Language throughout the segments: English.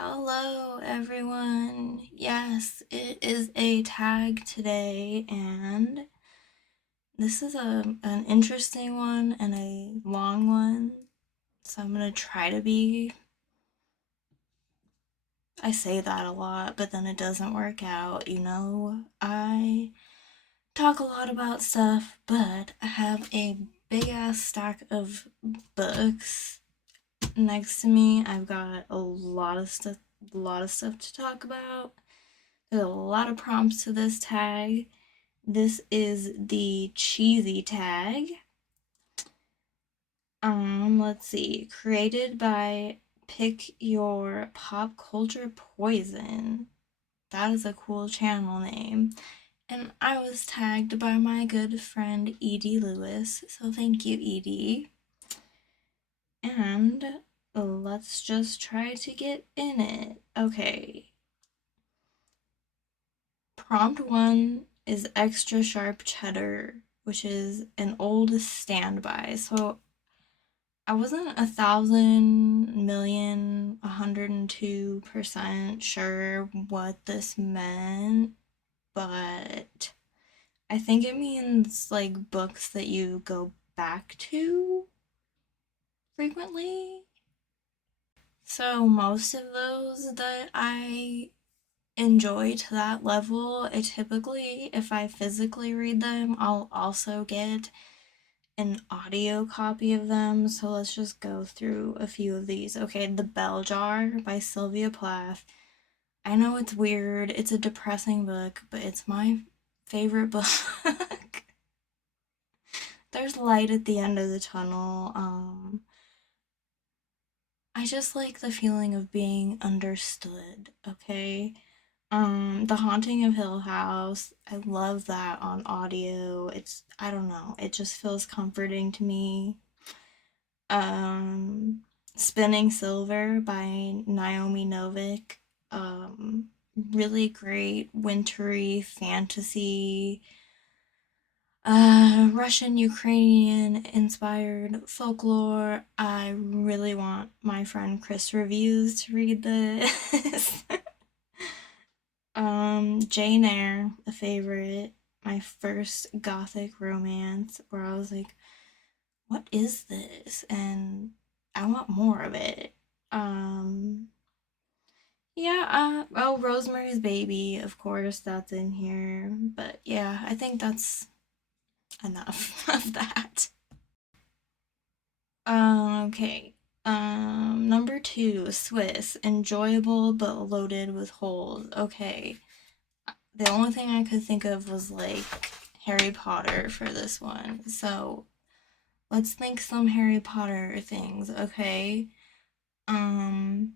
Hello, everyone. Yes, it is a tag today, and this is an interesting one and a long one. So I'm gonna try to be. I say that a lot, but then it doesn't work out. I talk a lot about stuff, but I have a big ass stack of books next to me. I've got a lot of stuff to talk about. There's a lot of prompts to this tag. This is the cheesy tag. Let's see. Created by Pick Your Pop Culture Poison. That is a cool channel name. And I was tagged by my good friend Edie Lewis, so thank you, Edie. And let's just try to get in it. Okay. Prompt one is extra sharp cheddar, which is an old standby. So I wasn't 1,000,000,102% sure what this meant, but I think it means like books that you go back to frequently. So most of those that I enjoy to that level, I typically, if I physically read them, I'll also get an audio copy of them. So let's just go through a few of these. Okay, The Bell Jar by Sylvia Plath. I know it's weird, it's a depressing book, but it's my favorite book. There's light at the end of the tunnel. I just like the feeling of being understood, okay? The Haunting of Hill House, I love that on audio. I don't know, it just feels comforting to me. Um, Spinning Silver by Naomi Novik. Um, Really great wintry fantasy, Russian Ukrainian inspired folklore. I really want my friend Chris Reviews to read this. Jane Eyre, a favorite, my first gothic romance where I was like, what is this? And I want more of it. Um, yeah, oh, Rosemary's Baby, of course, that's in here. But yeah, I think that's enough of that. Okay. Number two, Swiss, enjoyable but loaded with holes. Okay. The only thing I could think of was like Harry Potter for this one. So let's think some Harry Potter things, okay? Um,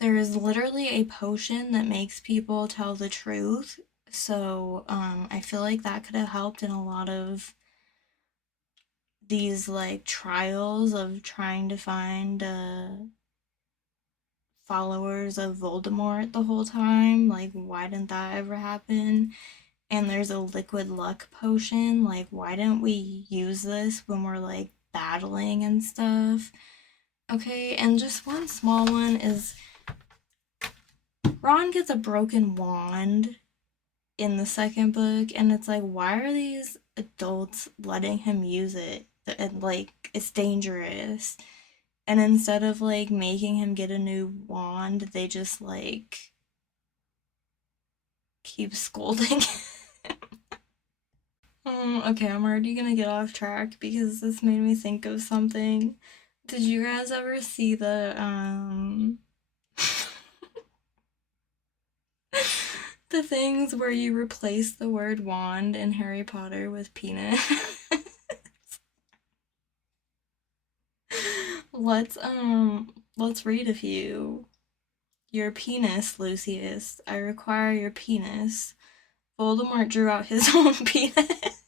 there is literally a potion that makes people tell the truth. So, I feel like that could have helped in a lot of these like trials of trying to find followers of Voldemort the whole time. Like, why didn't that ever happen? And there's a liquid luck potion. Like, why didn't we use this when we're like battling and stuff? Okay, and just one small one is Ron gets a broken wand in the second book, and it's like, why are these adults letting him use it? And like, it's dangerous. And instead of like making him get a new wand, they just like keep scolding. Okay, I'm already gonna get off track because this made me think of something. Did you guys ever see the things where you replace the word wand in Harry Potter with penis? Let's read a few. Your penis, Lucius. I require your penis. Voldemort drew out his own penis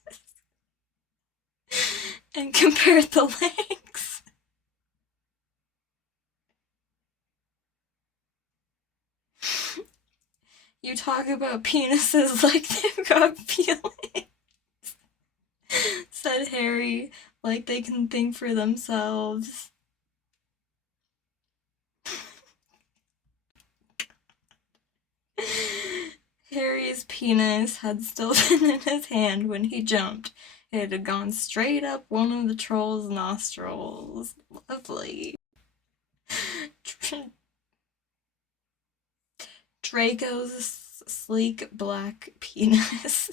and compared the lengths. You talk about penises like they've got feelings, said Harry, like they can think for themselves. penis had still been in his hand when he jumped. It had gone straight up one of the troll's nostrils. Lovely. Draco's sleek black penis.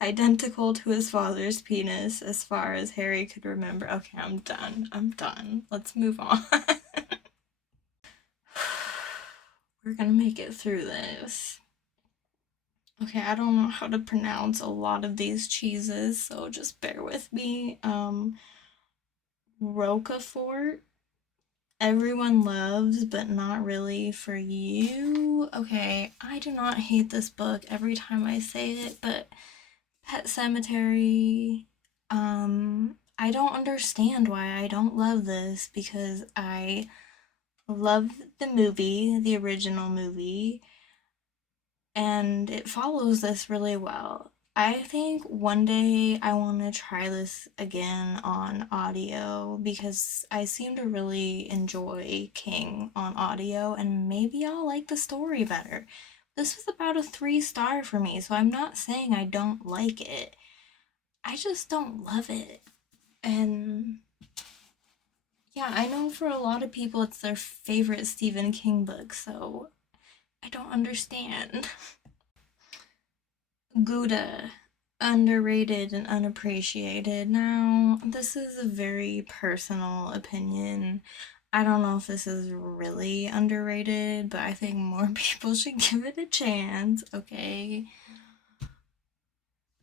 Identical to his father's penis as far as Harry could remember. Okay, I'm done. I'm done. Let's move on. We're gonna make it through this. Okay, I don't know how to pronounce a lot of these cheeses, so just bear with me. Roquefort. Everyone loves, but not really for you. Okay, I do not hate this book every time I say it, but Pet Cemetery, I don't understand why I don't love this because I love the movie, the original movie, and it follows this really well. I think one day I want to try this again on audio because I seem to really enjoy King on audio and maybe I'll like the story better. This was about a 3 star for me, so I'm not saying I don't like it. I just don't love it. And yeah, I know for a lot of people it's their favorite Stephen King book, so I don't understand. Gouda, underrated and unappreciated. Now, this is a very personal opinion. I don't know if this is really underrated, but I think more people should give it a chance, okay?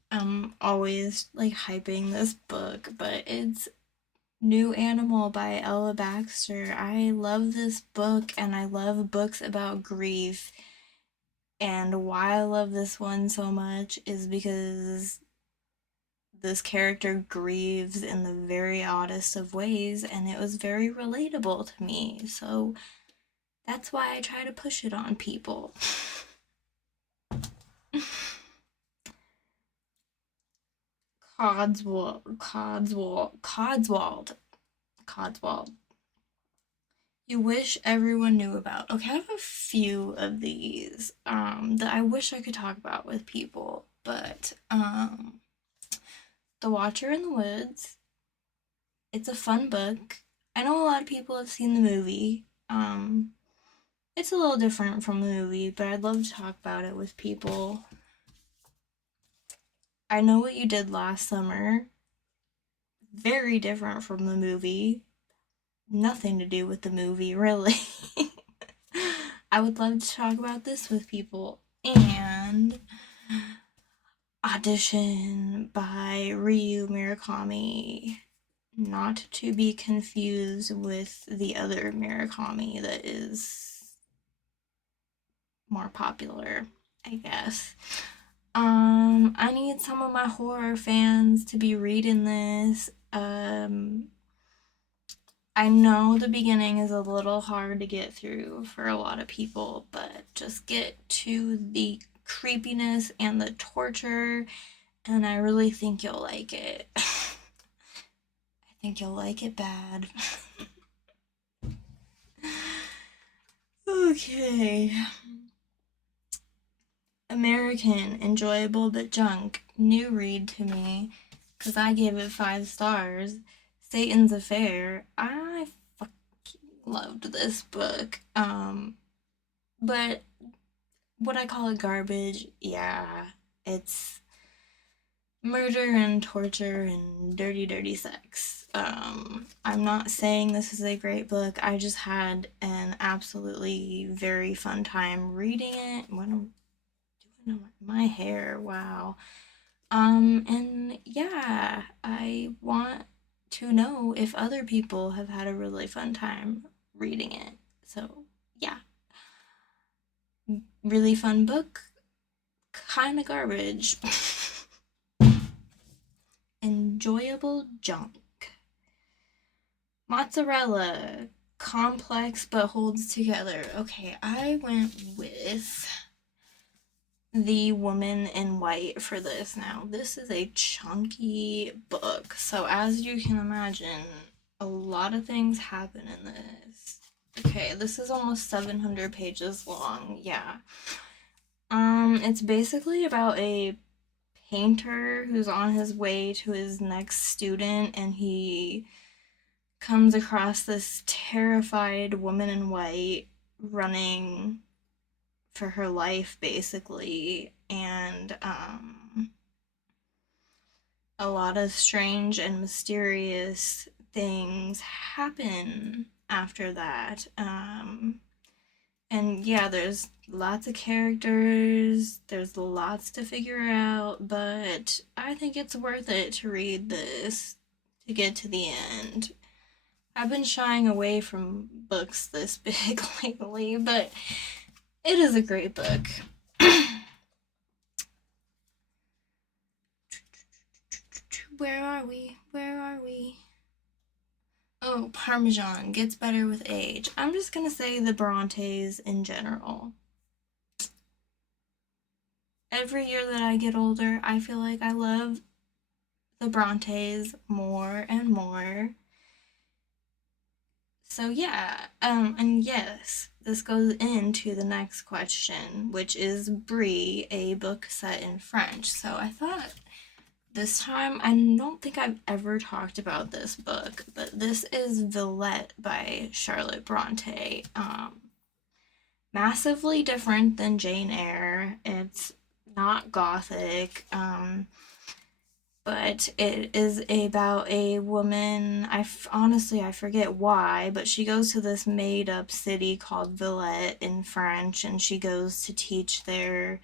I'm always like hyping this book, but it's New Animal by Ella Baxter. I love this book and I love books about grief. And why I love this one so much is because this character grieves in the very oddest of ways and it was very relatable to me. So that's why I try to push it on people. Cotswold. You wish everyone knew about. Okay, I have a few of these that I wish I could talk about with people, but The Watcher in the Woods. It's a fun book. I know a lot of people have seen the movie. It's a little different from the movie, but I'd love to talk about it with people. I Know What You Did Last Summer. Very different from the movie. Nothing to do with the movie, really. I would love to talk about this with people. And Audition by Ryu Murakami. Not to be confused with the other Murakami that is more popular, I guess. I need some of my horror fans to be reading this. I know the beginning is a little hard to get through for a lot of people, but just get to the creepiness and the torture, and I really think you'll like it. I think you'll like it bad. Okay. American, enjoyable but junk. New read to me, because I gave it 5 stars. Satan's Affair. I fucking loved this book. But would I call it garbage? Yeah. It's murder and torture and dirty, dirty sex. I'm not saying this is a great book. I just had an absolutely very fun time reading it. What am I doing? My hair, wow. And yeah, I want to know if other people have had a really fun time reading it. So, yeah. Really fun book, kind of garbage. Enjoyable junk. Mozzarella, complex but holds together. Okay, I went with The Woman in White for this. Now, this is a chunky book, so as you can imagine, a lot of things happen in this. Okay, this is almost 700 pages long, yeah. It's basically about a painter who's on his way to his next student, and he comes across this terrified woman in white running for her life, basically, and a lot of strange and mysterious things happen after that. And yeah, there's lots of characters, there's lots to figure out, but I think it's worth it to read this to get to the end. I've been shying away from books this big lately, but it is a great book. Where are we? Where are we? Oh, Parmesan gets better with age. I'm just gonna say the Brontes in general. Every year that I get older, I feel like I love the Brontes more and more. So yeah, and yes, this goes into the next question, which is Brie, a book set in French. So I thought this time, I don't think I've ever talked about this book, but this is Villette by Charlotte Bronte. Massively different than Jane Eyre. It's not gothic, but it is about a woman. Honestly, I forget why, but she goes to this made up city called Villette in French, and she goes to teach there.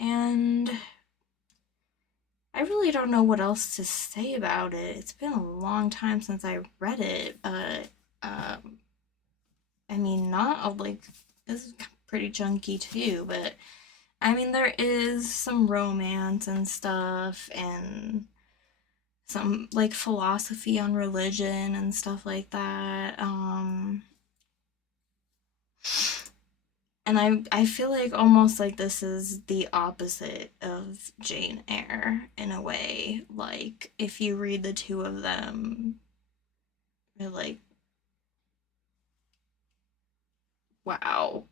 And I really don't know what else to say about it. It's been a long time since I read it, but um, I mean, not like this is pretty chunky too, but I mean, there is some romance and stuff, and some like philosophy on religion and stuff like that. And I feel like almost like this is the opposite of Jane Eyre in a way. Like if you read the two of them, you're like, wow.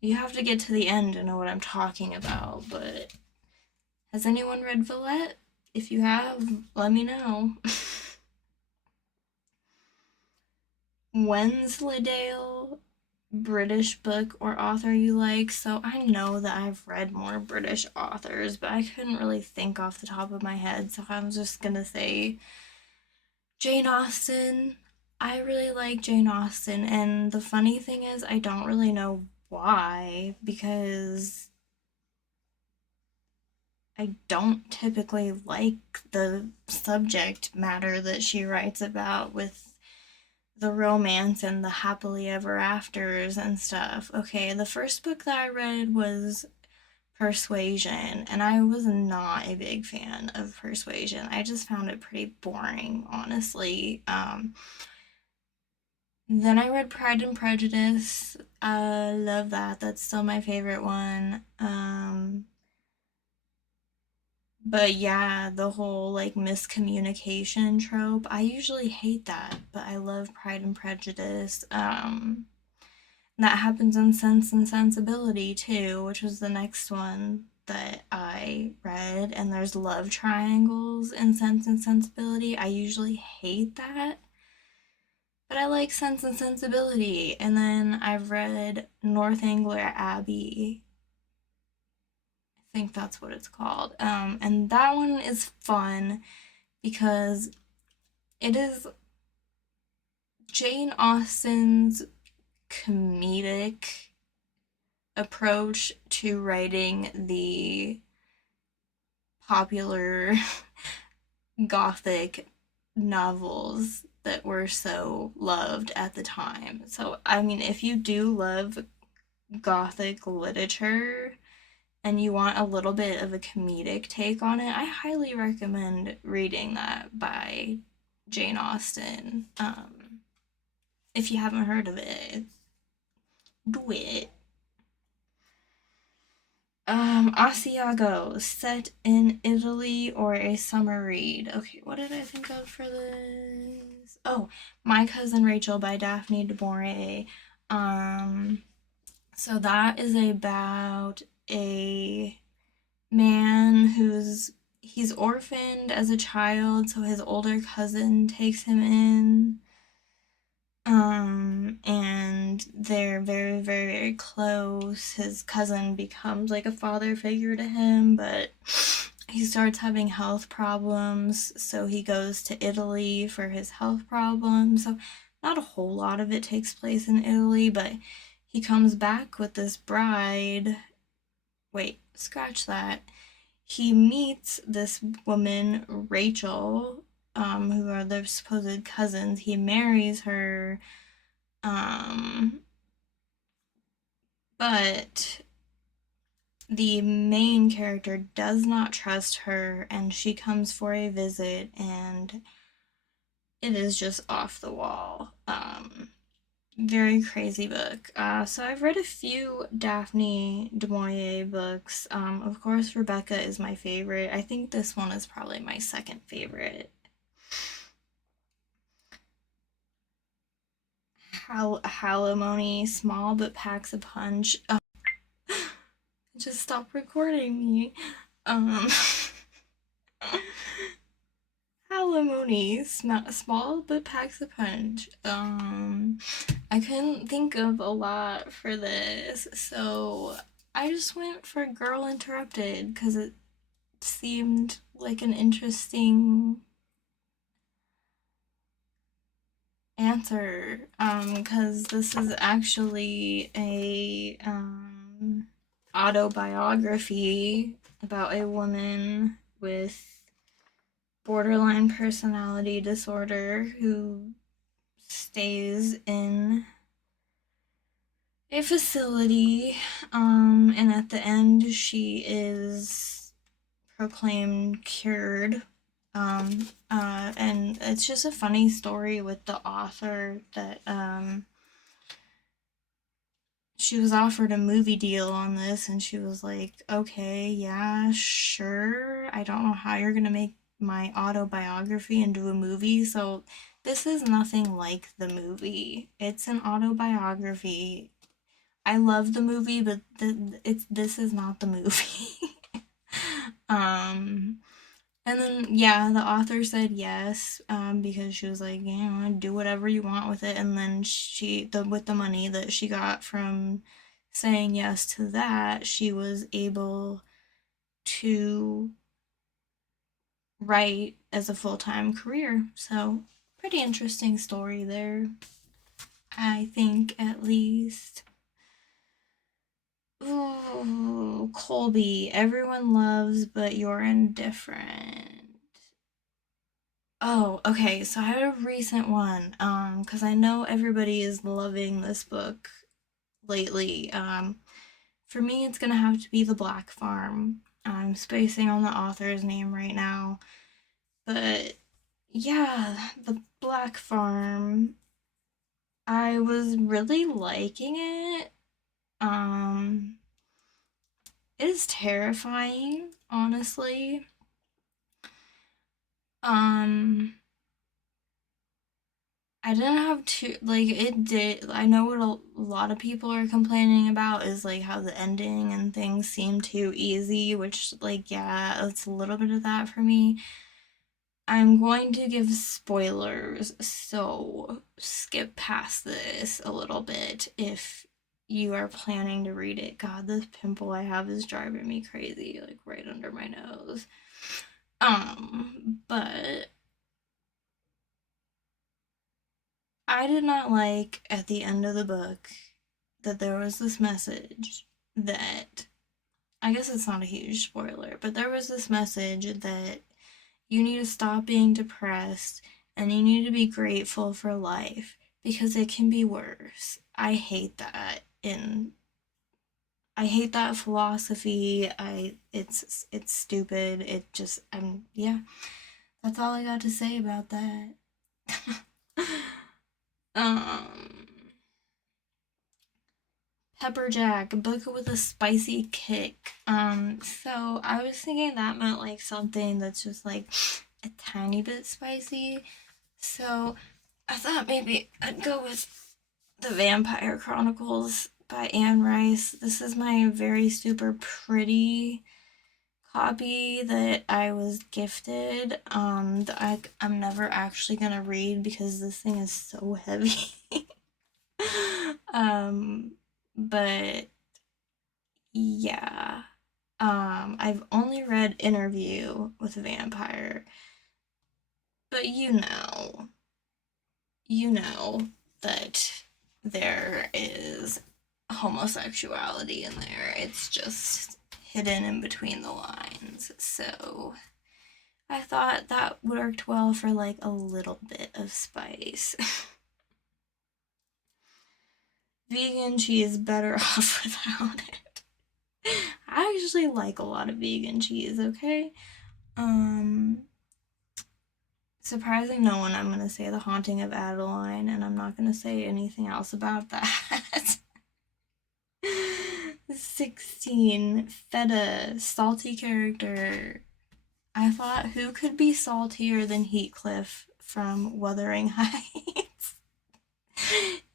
You have to get to the end to know what I'm talking about, but has anyone read Villette? If you have, let me know. Wensleydale, British book or author you like? So I know that I've read more British authors, but I couldn't really think off the top of my head, so I'm just gonna say Jane Austen. I really like Jane Austen, and the funny thing is, I don't really know why, because I don't typically like the subject matter that she writes about with the romance and the happily ever afters and stuff. Okay, the first book that I read was Persuasion, and I was not a big fan of Persuasion. I just found it pretty boring, honestly. Then I read Pride and Prejudice. I love that. That's still my favorite one. But yeah, the whole like miscommunication trope, I usually hate that, but I love Pride and Prejudice. That happens in Sense and Sensibility too, which was the next one that I read. And there's love triangles in Sense and Sensibility. I usually hate that, but I like Sense and Sensibility. And then I've read Northanger Abbey. I think that's what it's called. And that one is fun because it is Jane Austen's comedic approach to writing the popular gothic novels that were so loved at the time. So, I mean, if you do love gothic literature and you want a little bit of a comedic take on it, I highly recommend reading that by Jane Austen. If you haven't heard of it, do it. Asiago, set in Italy or a summer read. Okay, what did I think of for this? Oh, My Cousin Rachel by Daphne du Maurier. Um, So that is about a man he's orphaned as a child, so his older cousin takes him in. And they're very, very, very close. His cousin becomes like a father figure to him, but he starts having health problems, so he goes to Italy for his health problems. So, not a whole lot of it takes place in Italy, but he comes back with this bride. Wait, scratch that. He meets this woman, Rachel, who are their supposed cousins. He marries her, um, but the main character does not trust her, and she comes for a visit, and it is just off the wall. Very crazy book. So I've read a few Daphne du Maurier books. Of course, Rebecca is my favorite. I think this one is probably my second favorite. Halloumi, small but packs a punch. Just stop recording me. Um, Halloumi, small but packs a punch. I couldn't think of a lot for this, so I just went for Girl Interrupted because it seemed like an interesting answer. Because this is actually a autobiography about a woman with borderline personality disorder who stays in a facility, and at the end she is proclaimed cured. And it's just a funny story with the author that she was offered a movie deal on this, and she was like, okay, yeah, sure. I don't know how you're gonna make my autobiography into a movie. So this is nothing like the movie. It's an autobiography. I love the movie, but this is not the movie. um, and then yeah, the author said yes, because she was like, do whatever you want with it. And then with the money that she got from saying yes to that, she was able to write as a full-time career. So pretty interesting story there, I think, at least. Ooh, Colby, everyone loves, but you're indifferent. Oh, okay. So I had a recent one. Because I know everybody is loving this book lately. For me, it's gonna have to be The Black Farm. I'm spacing on the author's name right now, but yeah, The Black Farm. I was really liking it. Um, it is terrifying, honestly. Um, I didn't have to like it did. I know what a lot of people are complaining about is like how the ending and things seem too easy, which like yeah, it's a little bit of that for me. I'm going to give spoilers, so skip past this a little bit if you are planning to read it. God, this pimple I have is driving me crazy, like right under my nose. But I did not like at the end of the book that there was this message that I guess it's not a huge spoiler, but there was this message that you need to stop being depressed and you need to be grateful for life because it can be worse. I hate that in I hate that philosophy. It's stupid. It just yeah. That's all I got to say about that. um Pepper Jack, a book with a spicy kick. So I was thinking that meant like something that's just like a tiny bit spicy. So I thought maybe I'd go with the Vampire Chronicles by Anne Rice. This is my very super pretty copy that I was gifted. That I'm never actually gonna read because this thing is so heavy. um, but yeah. I've only read Interview with a Vampire, but you know that there is homosexuality in there. It's just hidden in between the lines. So I thought that worked well for like a little bit of spice. Vegan cheese better off without it. I actually like a lot of vegan cheese, okay? Um Surprising no one, I'm gonna say The Haunting of Adeline, and I'm not gonna say anything else about that. 16. Feta, salty character. I thought, who could be saltier than Heathcliff from Wuthering Heights?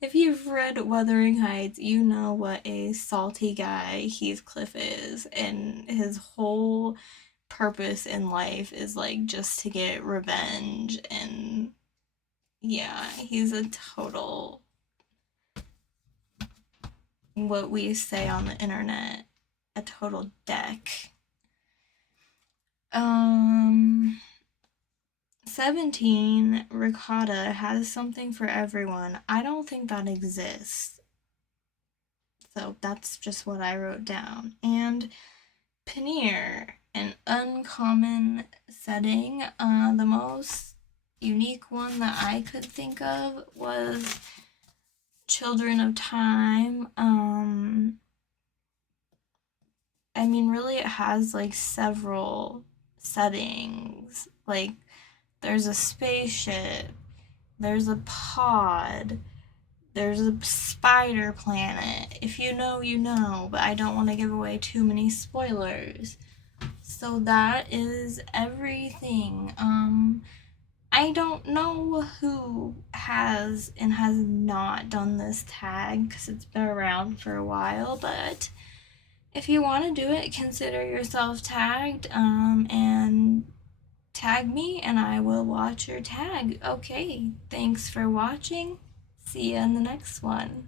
If you've read Wuthering Heights, you know what a salty guy Heathcliff is, and his whole purpose in life is like just to get revenge. And yeah, he's a total, what we say on the internet, a total deck. Um 17, ricotta has something for everyone. I don't think that exists. So that's just what I wrote down. And paneer, an uncommon setting. The most unique one that I could think of was Children of Time. I mean, really, it has like several settings. Like, there's a spaceship, there's a pod, there's a spider planet. If you know, you know, but I don't want to give away too many spoilers. So that is everything. I don't know who has and has not done this tag because it's been around for a while, but if you want to do it, consider yourself tagged, and tag me and I will watch your tag. Okay, thanks for watching. See you in the next one.